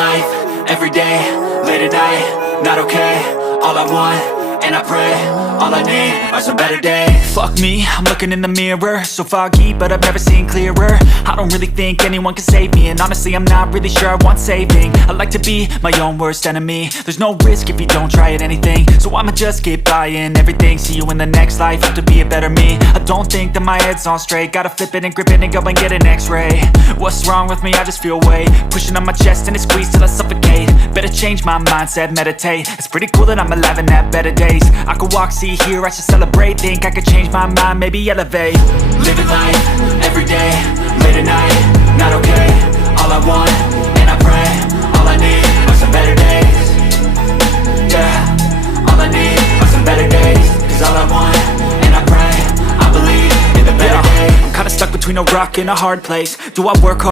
life, every day, late at night, not okay. All I want, and I pray, all I need are some better days. Fuck me, I'm looking in the mirror, so foggy, but I've never seen clearer. I don't really think anyone can save me, and honestly I'm not really sure I want saving. I like to be my own worst enemy. There's no risk if you don't try at anything, so I'ma just keep buying everything. See you in the next life, have to be a better me. I don't think that my head's on straight, gotta flip it and grip it and go and get an x-ray. What's wrong with me? I just feel weight pushing on my chest and it squeezes till I suffocate. Better change my mindset, meditate. It's pretty cool that I'm alive and have better days. I could walk, see, hear, I should celebrate. Think I could change my mind, maybe elevate. Living life, every day, late at night, not okay. All I want, and I pray, all I need are some better days. Yeah, all I need are some better days. Cause all I want, and I pray, I believe in the better days. I'm kinda stuck between a rock and a hard place. Do I work hard?